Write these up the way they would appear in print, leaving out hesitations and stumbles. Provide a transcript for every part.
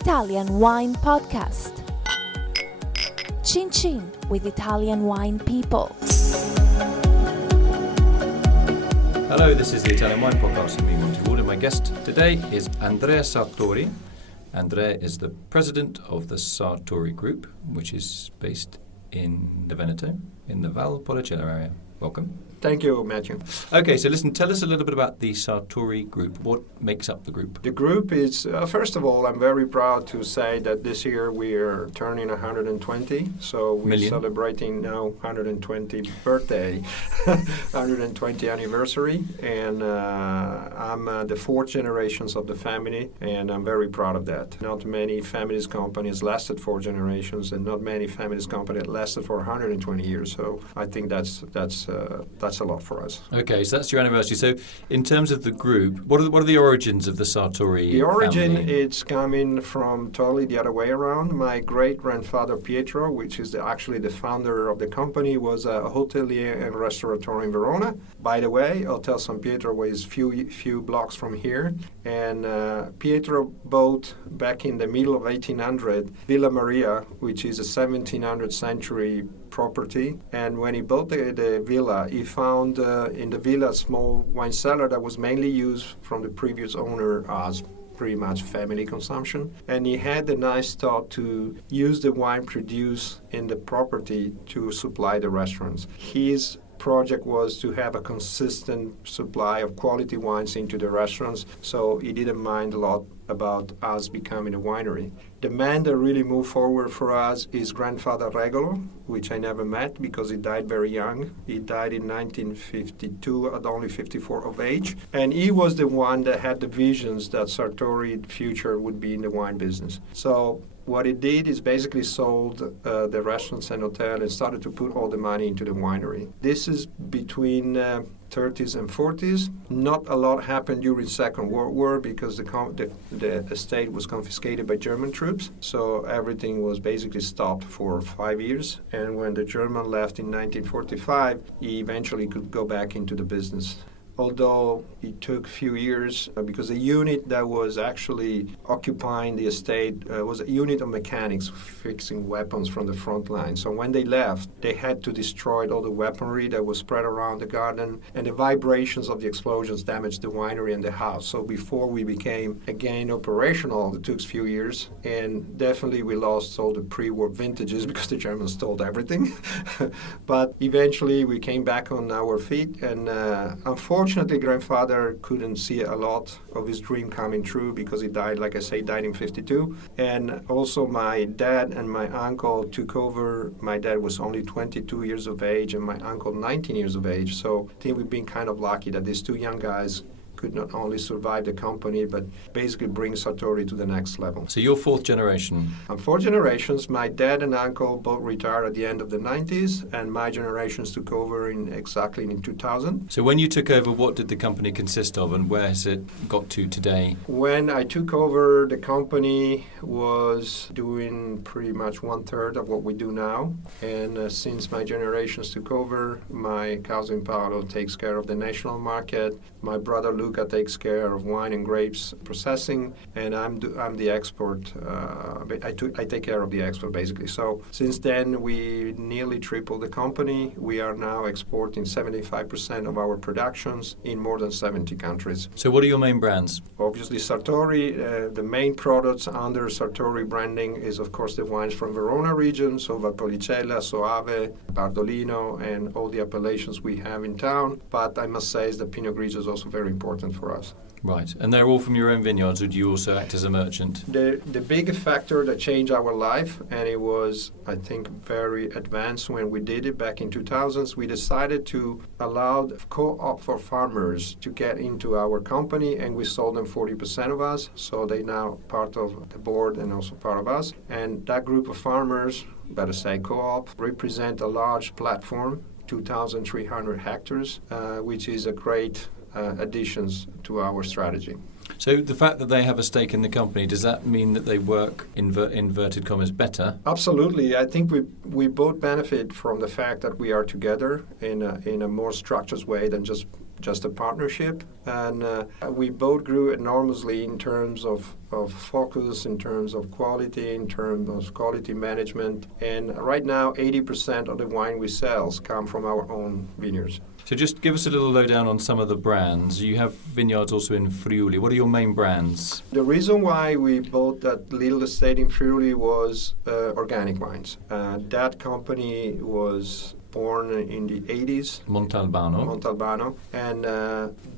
Italian Wine Podcast. Chin Chin with Italian wine people. Hello, this is the Italian Wine Podcast with me, Monty Waldin. My guest today is Andrea Sartori. Andrea is the president of the Sartori Group, which is based in the Veneto, in the Valpolicella area. Welcome. Thank you, Matthew. Okay, so listen, tell us a little bit about the Sartori Group. What makes up the group? The group is, first of all, I'm very proud to say that this year we are turning 120. So we're celebrating now 120 birthday, 120 anniversary. And I'm the fourth generations of the family, and I'm very proud of that. Not many families companies lasted 4 generations, and not many families companies lasted for 120 years. So I think that's a lot for us. Okay, so that's your anniversary. So in terms of the group, what are the origins of the Sartori The origin, family? It's coming from totally the other way around. My great-grandfather Pietro, which is actually the founder of the company, was a hotelier and restaurateur in Verona. By the way, Hotel San Pietro is few blocks from here. And Pietro bought, back in the middle of 1800, Villa Maria, which is a 1700th century property. And when he bought the villa, he found in the villa a small wine cellar that was mainly used from the previous owner as pretty much family consumption. And he had the nice thought to use the wine produced in the property to supply the restaurants. His project was to have a consistent supply of quality wines into the restaurants, so he didn't mind a lot about us becoming a winery. The man that really moved forward for us is grandfather Regolo, which I never met because he died very young. He died in 1952 at only 54 of age. And he was the one that had the visions that Sartori future would be in the wine business. So what he did is basically sold the restaurants and hotel and started to put all the money into the winery. This is between 30s and 40s. Not a lot happened during the Second World War because the estate was confiscated by German troops. So everything was basically stopped for 5 years. And when the German left in 1945, he eventually could go back into the business. Although it took a few years because the unit that was actually occupying the estate was a unit of mechanics fixing weapons from the front line. So when they left, they had to destroy all the weaponry that was spread around the garden, and the vibrations of the explosions damaged the winery and the house. So before we became again operational, it took a few years, and definitely we lost all the pre-war vintages because the Germans stole everything. But eventually we came back on our feet, and unfortunately, grandfather couldn't see a lot of his dream coming true because he died, like I say, died in 52. And also my dad and my uncle took over. My dad was only 22 years of age and my uncle 19 years of age. So I think we've been kind of lucky that these two young guys could not only survive the company, but basically bring Sartori to the next level. So you're fourth generation. I'm 4 generations. My dad and uncle both retired at the end of the 90s, and my generations took over exactly in 2000. So when you took over, what did the company consist of, and where has it got to today? When I took over, the company was doing pretty much 1/3 of what we do now. And since my generations took over, my cousin Paolo takes care of the national market. My brother Luca takes care of wine and grapes processing, and I'm the export. I take care of the export basically. So since then, we nearly tripled the company. We are now exporting 75% of our productions in more than 70 countries. So what are your main brands? Obviously, Sartori. The main products under Sartori branding is, of course, the wines from Verona region, so Valpolicella, Soave, Bardolino, and all the appellations we have in town. But I must say the Pinot Grigio is also very important for us. Right, and they're all from your own vineyards, or do you also act as a merchant? The big factor that changed our life, and it was, I think, very advanced when we did it back in 2000s, we decided to allow the co-op for farmers to get into our company, and we sold them 40% of us, so they now part of the board and also part of us. And that group of farmers, better say co-op, represent a large platform, 2,300 hectares, which is a great additions to our strategy. So the fact that they have a stake in the company, does that mean that they work, inverted commas, better? Absolutely. I think we both benefit from the fact that we are together in a more structured way than just just a partnership. And we both grew enormously in terms of focus, in terms of quality, in terms of quality management. And right now, 80% of the wine we sell come from our own vineyards. So just give us a little lowdown on some of the brands. You have vineyards also in Friuli. What are your main brands? The reason why we bought that little estate in Friuli was organic wines. That company was born in the 80s. Mont'Albano. And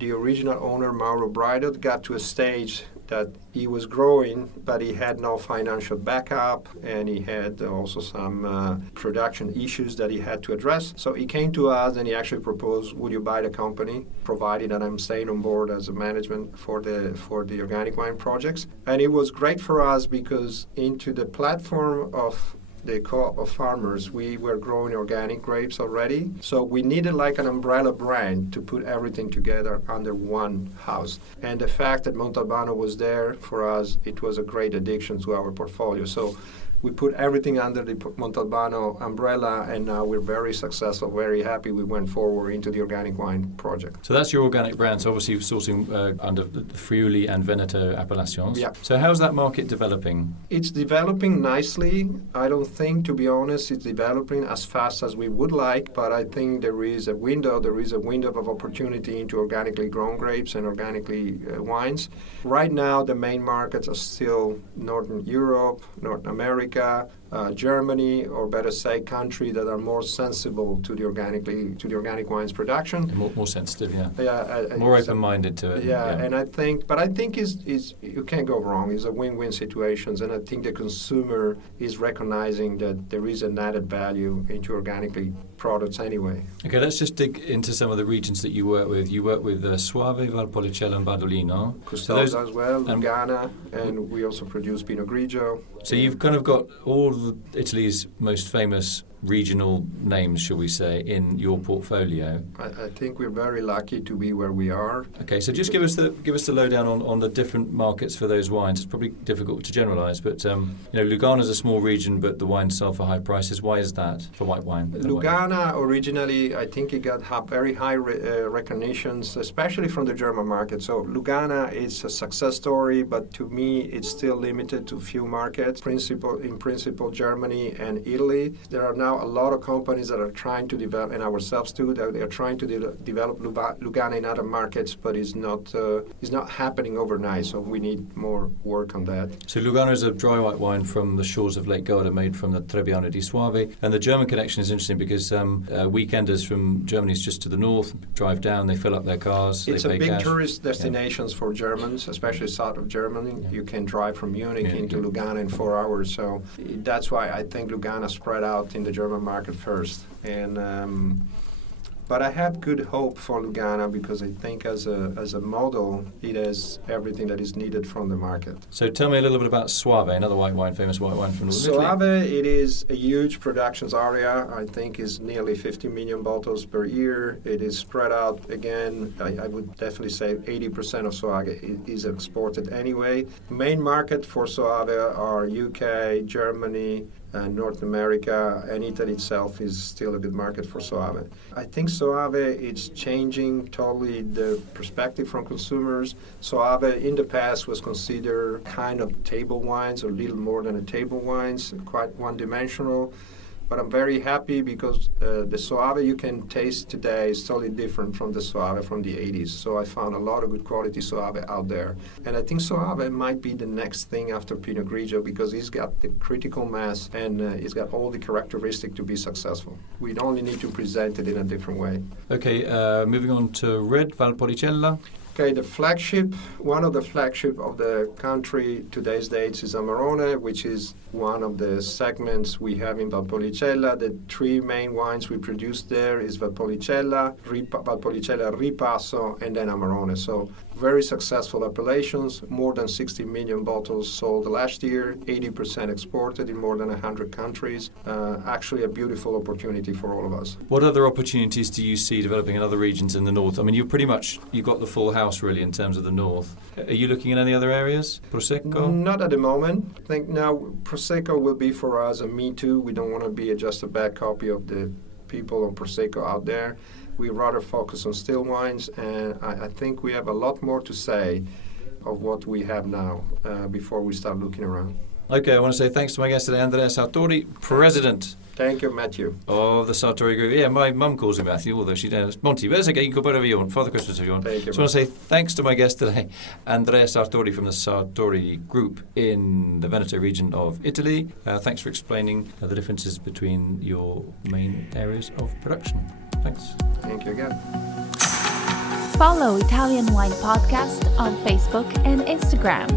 the original owner, Mauro Bridot, got to a stage that he was growing, but he had no financial backup, and he had also some production issues that he had to address. So he came to us and he actually proposed, would you buy the company, provided that I'm staying on board as a management for the organic wine projects. And it was great for us because into the platform of the co-op of farmers, we were growing organic grapes already. So we needed like an umbrella brand to put everything together under one house. And the fact that Mont'Albano was there for us, it was a great addition to our portfolio. So we put everything under the Mont'Albano umbrella, and now we're very successful, very happy we went forward into the organic wine project. So that's your organic brand, so obviously sourcing under the Friuli and Veneto appellations. Yeah. So how's that market developing? It's developing nicely. I don't think, to be honest, it's developing as fast as we would like, but I think there is a window of opportunity into organically grown grapes and organically wines. Right now, the main markets are still Northern Europe, North America, Germany, or better say, countries that are more sensible to the organic wines production. More sensitive, yeah. Yeah, more open-minded to it. Yeah, and I think is you can't go wrong. It's a win-win situations, and I think the consumer is recognizing that there is an added value into organically products anyway. Okay, let's just dig into some of the regions that you work with. You work with Soave, Valpolicella, and Bardolino. Custosa as well, Lugana, and we also produce Pinot Grigio. So you've kind of got all of Italy's most famous regional names, shall we say, in your portfolio. I think we're very lucky to be where we are. Okay, so just give us the lowdown on the different markets for those wines. It's probably difficult to generalise, but Lugana is a small region, but the wines sell for high prices. Why is that for white wine? Lugana originally, I think it got very high recognitions, especially from the German market. So Lugana is a success story, but to me, it's still limited to few markets. In principle, Germany and Italy. There are now a lot of companies that are trying to develop, and ourselves too, that they are trying to develop Lugana in other markets, but it's not happening overnight. So we need more work on that. So Lugana is a dry white wine from the shores of Lake Garda, made from the Trebbiano di Soave. And the German connection is interesting because weekenders from Germany is just to the north, drive down, they fill up their cars. It's they a pay big cash. Tourist destinations for Germans, especially south of Germany. Yeah. You can drive from Munich into Lugana in 4 hours. So that's why I think Lugana spread out in the German market first. And but I have good hope for Lugana because I think as a model, it has everything that is needed from the market. So tell me a little bit about Soave, another famous white wine from Italy. Soave, it is a huge productions area. I think is nearly 50 million bottles per year. It is spread out again. I would definitely say 80% of Soave is exported anyway. Main market for Soave are UK, Germany, North America, and Italy itself is still a good market for Soave. I think Soave is changing totally the perspective from consumers. Soave in the past was considered kind of table wines, or a little more than a table wines, quite one-dimensional. But I'm very happy because the Soave you can taste today is totally different from the Soave from the 80s. So I found a lot of good quality Soave out there. And I think Soave might be the next thing after Pinot Grigio because he's got the critical mass and he's got all the characteristics to be successful. We only need to present it in a different way. Okay, moving on to red, Valpolicella. Okay, one of the flagship of the country today's dates is Amarone, which is one of the segments we have in Valpolicella. The three main wines we produce there is Valpolicella, Valpolicella Ripasso, and then Amarone. So very successful appellations, more than 60 million bottles sold last year, 80% exported in more than 100 countries. Actually a beautiful opportunity for all of us. What other opportunities do you see developing in other regions in the north? I mean, you've got the full house really in terms of the north. Are you looking at any other areas? Prosecco? Not at the moment. I think now Prosecco will be for us a me too. We don't want to be just a bad copy of the people on Prosecco out there. We rather focus on still wines, and I think we have a lot more to say of what we have now before we start looking around. Okay, I want to say thanks to my guest today, Andrea Sartori, President Thank you, Matthew. of the Sartori Group. Yeah, my mum calls him Matthew, although she does. Monty, but it's okay, you can call whatever you want. Father Christmas if you want. Thank you, So I want to say thanks to my guest today, Andrea Sartori from the Sartori Group in the Veneto region of Italy. Thanks for explaining the differences between your main areas of production. Thanks. Thank you again. Follow Italian Wine Podcast on Facebook and Instagram.